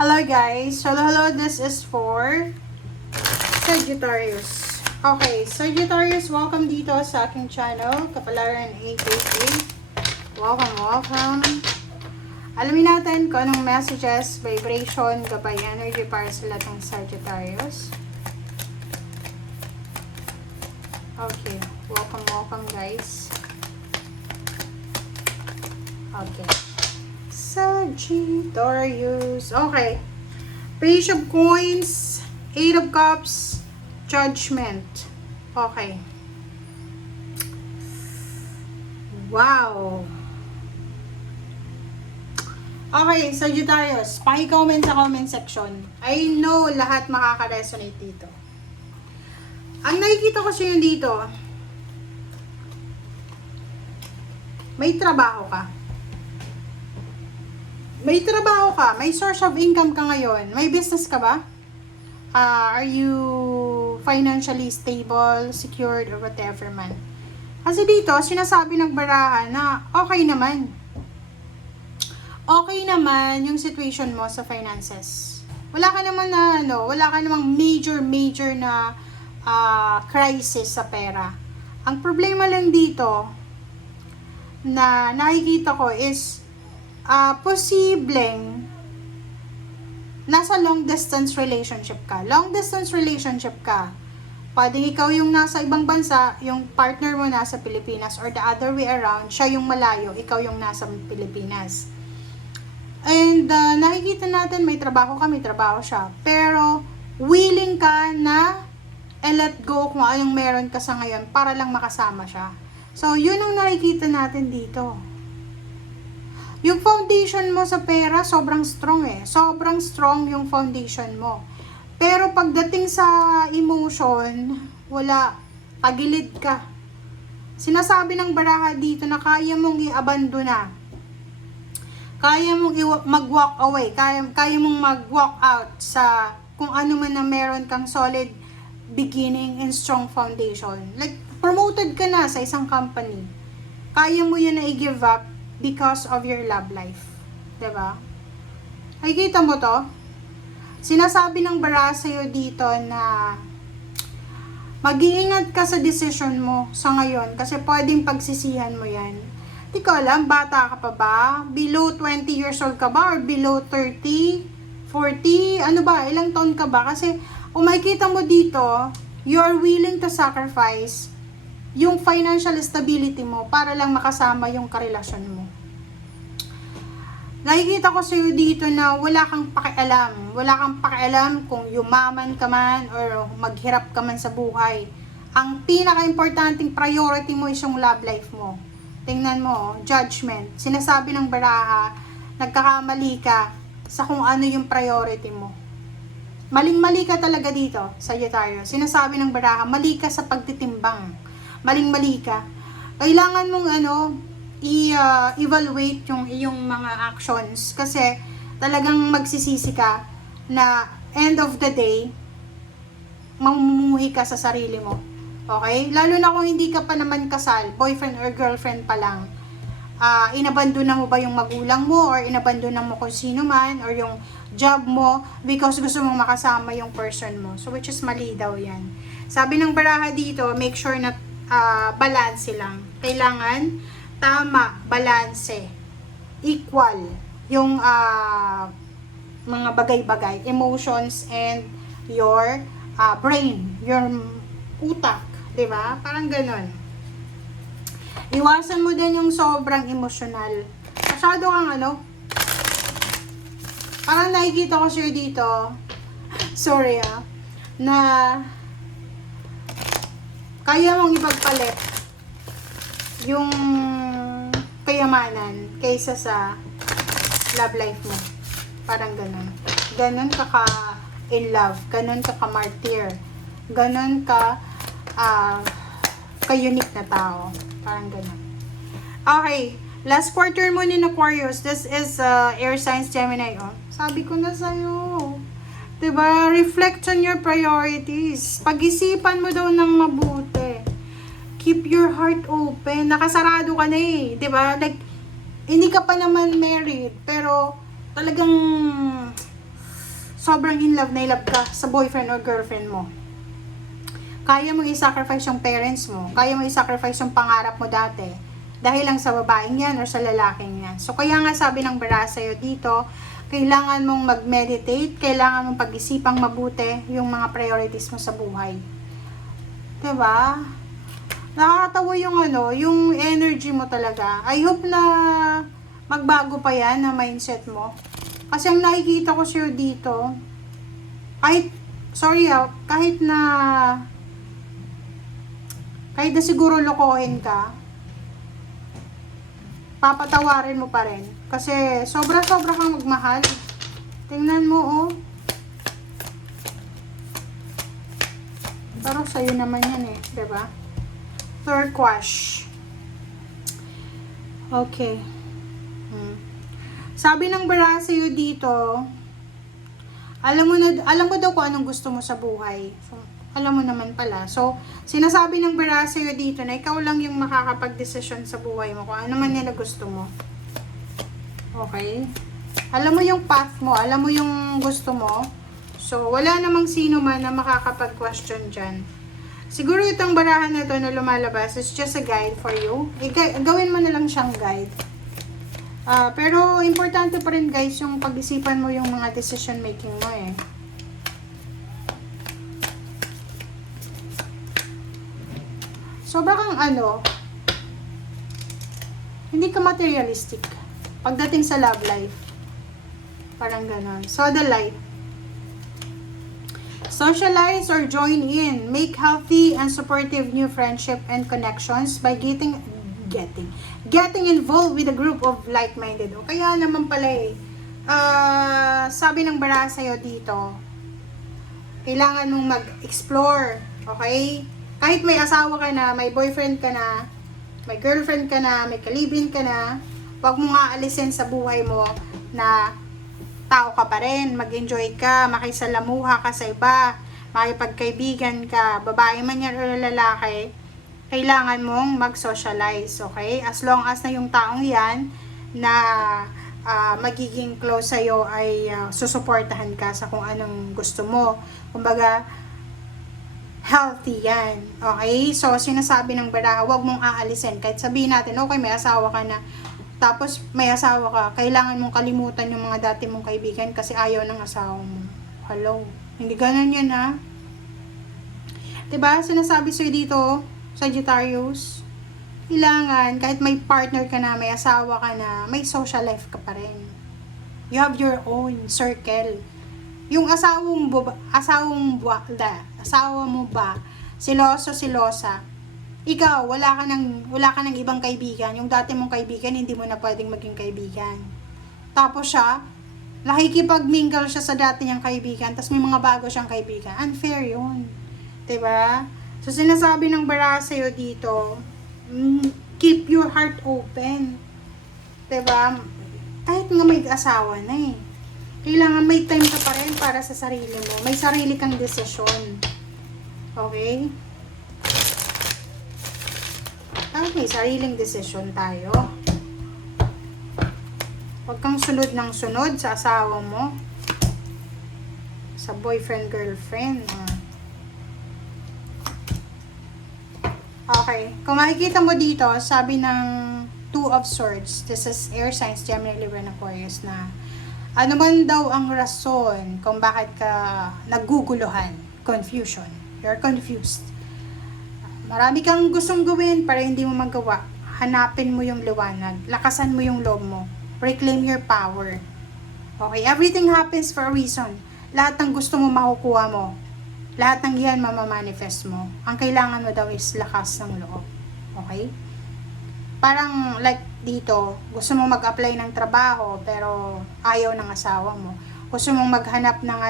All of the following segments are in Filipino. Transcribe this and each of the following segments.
Hello guys, hello, this is for Sagittarius. Okay, Sagittarius, welcome dito sa aking channel, Kapalaran 888. Welcome. Alamin natin kung anong messages, vibration, gabay energy para sa lahat ng Sagittarius. Okay, welcome guys. Okay. Sagittarius. Okay. Page of Coins, Eight of Cups, Judgment. Okay. Wow. Okay, Sagittarius, paki-comment sa comment section. I know lahat makaka-resonate dito. Ang nakikita ko sa inyo dito, may trabaho ka. May trabaho ka, may source of income ka ngayon, may business ka ba? Are you financially stable, secured, or whatever man? Kasi dito, sinasabi ng baraha na okay naman. Okay naman yung situation mo sa finances. Wala ka naman na, wala ka namang major na crisis sa pera. Ang problema lang dito na nakikita ko is posibleng nasa long distance relationship ka. Long distance relationship ka. Pwedeng ikaw yung nasa ibang bansa, yung partner mo nasa Pilipinas, or the other way around, siya yung malayo, ikaw yung nasa Pilipinas. And nakikita natin may trabaho ka, may trabaho siya. Pero willing ka na let go kung anong meron ka sa ngayon para lang makasama siya. So, yun ang nakikita natin dito. Yung foundation mo sa pera, sobrang strong eh. Sobrang strong yung foundation mo. Pero pagdating sa emotion, wala. Tagilid ka. Sinasabi ng baraha dito na kaya mong i-abandona. Kaya mong mag-walk away. Kaya mong mag-walk out sa kung ano man na meron kang solid beginning and strong foundation. Like, promoted ka na sa isang company. Kaya mo yun na i-give up because of your love life. Diba? Ay, kita mo to? Sinasabi ng baraha sa'yo dito na mag-iingat ka sa decision mo sa ngayon kasi pwedeng pagsisihan mo yan. Di ko alam, bata ka pa ba? Below 20 years old ka ba? Or below 30? 40? Ano ba? Ilang taon ka ba? Kasi kung makikita mo dito, you are willing to sacrifice yung financial stability mo para lang makasama yung karelasyon mo. Nakikita ko sa'yo dito na wala kang pakialam. Wala kang pakialam kung yumaman ka man or maghirap ka man sa buhay. Ang pinaka-importanting priority mo is yung love life mo. Tingnan mo, Judgment. Sinasabi ng baraha, nagkakamali ka sa kung ano yung priority mo. Maling-mali ka talaga dito, Sagittarius. Sinasabi ng baraha, mali ka sa pagtitimbang. Maling-mali ka. Kailangan mong i-evaluate yung iyong mga actions kasi talagang magsisisi ka na end of the day mamumuhi ka sa sarili mo. Okay? Lalo na kung hindi ka pa naman kasal, boyfriend or girlfriend pa lang. Inabandona mo ba yung magulang mo or inabandona mo kung sino man or yung job mo because gusto mong makasama yung person mo. So which is mali daw yan. Sabi ng baraha dito, make sure na balance lang. Kailangan tama, balanse, equal yung mga bagay-bagay, emotions and your brain, your utak, 'di ba? Parang ganoon. Iwasan mo din yung sobrang emosyonal. Masyado kang parang nakikita ko siya dito, sorry na kaya mong ipagpalit yung kayamanan kaysa sa love life mo. Parang ganun. Ganun ka in love. Ganun ka martyr. Ganun ka unique na tao. Parang ganun. Okay. Last quarter mo in Aquarius. This is air signs Gemini. Sabi ko na sa'yo. Diba? Reflect on your priorities. Pag-isipan mo daw ng mabuti. Keep your heart open. Nakasarado ka na eh. Diba? Like, hindi ka pa naman married. Pero, talagang sobrang in love na in love ka sa boyfriend or girlfriend mo. Kaya mo i-sacrifice yung parents mo, kaya mo i-sacrifice yung pangarap mo dati, dahil lang sa babaeng yan or sa lalaking yan. So, kaya nga sabi ng bara sa'yo dito, kailangan mong mag-meditate, kailangan mong pag-isipang mabuti yung mga priorities mo sa buhay. Diba? Nakakatawa yung yung energy mo talaga. I hope na magbago pa yan na mindset mo. Kasi ang nakikita ko sa'yo dito, kahit na siguro lokohin ka, papatawarin mo pa rin. Kasi sobra-sobra kang magmahal. Tingnan mo, oh. Pero sa'yo naman yan eh, diba? Turquoise. Okay. Sabi ng bara sa'yo dito, alam mo daw kung anong gusto mo sa buhay. So, alam mo naman pala. So, sinasabi ng bara sa'yo dito na ikaw lang yung makakapag-desisyon sa buhay mo kung ano man nila gusto mo. Okay? Alam mo yung path mo, alam mo yung gusto mo. So, wala namang sino man na makakapag-question dyan. Siguro itong barahan na ito na lumalabas is just a guide for you. Gawin mo na lang siyang guide. Pero, importante pa rin guys yung pag-isipan mo yung mga decision making mo eh. Sobra kang hindi ka materialistic pagdating sa love life. Parang ganon. So, the life. Socialize or join in. Make healthy and supportive new friendship and connections by getting involved with a group of like-minded. O kaya naman pala sabi ng bara sa'yo dito, kailangan mong mag-explore. Okay? Kahit may asawa ka na, may boyfriend ka na, may girlfriend ka na, may kalibin ka na, huwag mong aalisin sa buhay mo na tao ka pa rin, mag-enjoy ka, makisalamuha ka sa iba, makipagkaibigan ka, babae man yan o lalaki, kailangan mong mag-socialize, okay? As long as na yung taong yan na magiging close sa'yo ay susuportahan ka sa kung anong gusto mo. Kumbaga, healthy yan. Okay? So, sinasabi ng baraha, huwag mong aalisin. Kahit sabihin natin, okay, may asawa ka na, tapos may asawa ka, kailangan mong kalimutan yung mga dati mong kaibigan kasi ayaw ng asawa mo. Hello? Hindi ganun yan, ha? Diba? Sinasabi sa'yo dito, Sagittarius, kailangan, kahit may partner ka na, may asawa ka na, may social life ka pa rin. You have your own circle. Yung asawa mo ba, silosa, ikaw, wala ka ng ibang kaibigan. Yung dati mong kaibigan, hindi mo na pwedeng maging kaibigan. Tapos siya, nakikipag-mingle siya sa dati niyang kaibigan, tapos may mga bago siyang kaibigan. Unfair yun. Diba? So, sinasabi ng bara sa'yo dito, keep your heart open. Diba? Kahit nga may asawa na eh. Kailangan may time ka pa rin para sa sarili mo. May sarili kang desisyon. Okay? May sariling desisyon tayo. Huwag kang sunod ng sunod sa asawa mo. Sa boyfriend, girlfriend. Okay. Kung makikita mo dito, sabi ng Two of Swords. This is air signs, Gemini, Libra, and Aquarius na ano man daw ang rason kung bakit ka naguguluhan. Confusion. You're confused. Marami kang gustong gawin para hindi mo magawa. Hanapin mo yung liwanag. Lakasan mo yung loob mo. Reclaim your power. Okay? Everything happens for a reason. Lahat ng gusto mo makukuha mo. Lahat ng yan mamamanifest mo. Ang kailangan mo daw is lakas ng loob. Okay? Parang like dito, gusto mo mag-apply ng trabaho pero ayaw ng asawa mo. Gusto mong maghanap ng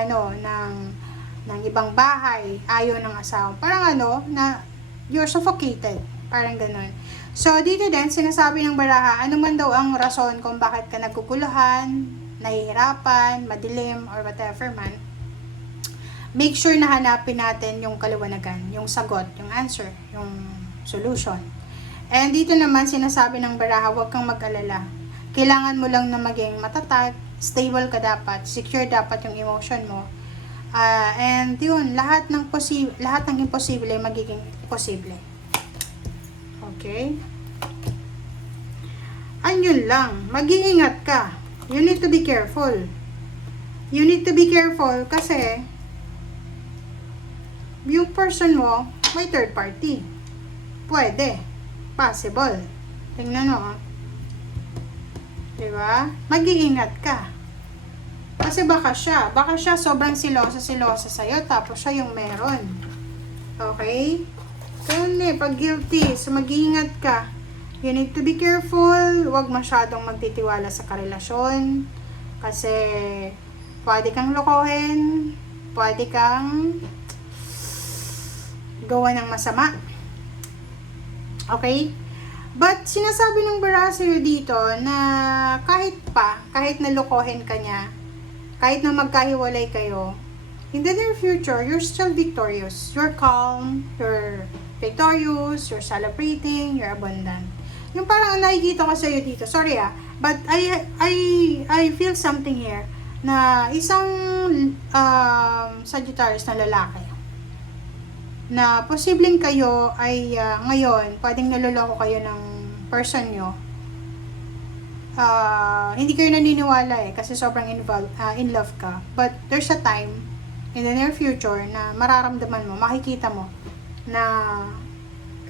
ng ibang bahay, ayaw ng asawa. Parang na you're suffocated. Parang ganun. So, dito din, sinasabi ng baraha, ano man daw ang rason kung bakit ka nagkukuluhan, nahihirapan, madilim, or whatever man, make sure na hanapin natin yung kaliwanagan, yung sagot, yung answer, yung solution. And dito naman, sinasabi ng baraha, huwag kang mag-alala. Kailangan mo lang na maging matatag, stable ka dapat, secure dapat yung emotion mo. And yun, lahat ng imposible magiging posible. Okay? And yun lang, mag-iingat ka. You need to be careful. You need to be careful kasi yung person mo may third party. Pwede. Possible. Tingnan mo. Diba? Mag-iingat ka. Kasi baka siya sobrang silosa sa'yo, tapos siya yung meron. Okay? So, pag guilty, so mag-iingat ka. You need to be careful. Huwag masyadong magtitiwala sa karelasyon. Kasi, pwede kang lokohin. Pwede kang gawa ng masama. Okay? But, sinasabi ng Barasir dito na kahit nalukohin ka niya, kahit na magkahiwalay kayo, in the near future, you're still victorious. You're calm, you're victorious, you're celebrating, you're abundant. Yung parang nakikita ko sa'yo dito, sorry but I feel something here, na isang Sagittarius na lalaki, na posibleng kayo ay ngayon, pwedeng naloloko kayo ng person nyo. Hindi kayo naniniwala kasi sobrang in love ka. But there's a time in the near future na mararamdaman mo, makikita mo na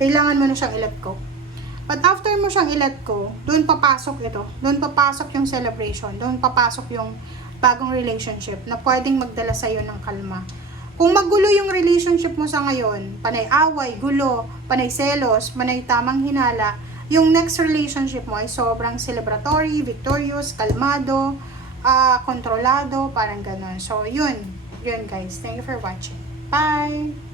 kailangan mo na siyang i-let go. But after mo siyang i-let go, doon papasok ito. Doon papasok yung celebration. Doon papasok yung bagong relationship na pwedeng magdala sa'yo ng kalma. Kung magulo yung relationship mo sa ngayon, panay away, gulo, panay selos, panay tamang hinala, yung next relationship mo ay sobrang celebratory, victorious, kalmado, kontrolado, parang ganun. So, yun guys. Thank you for watching. Bye!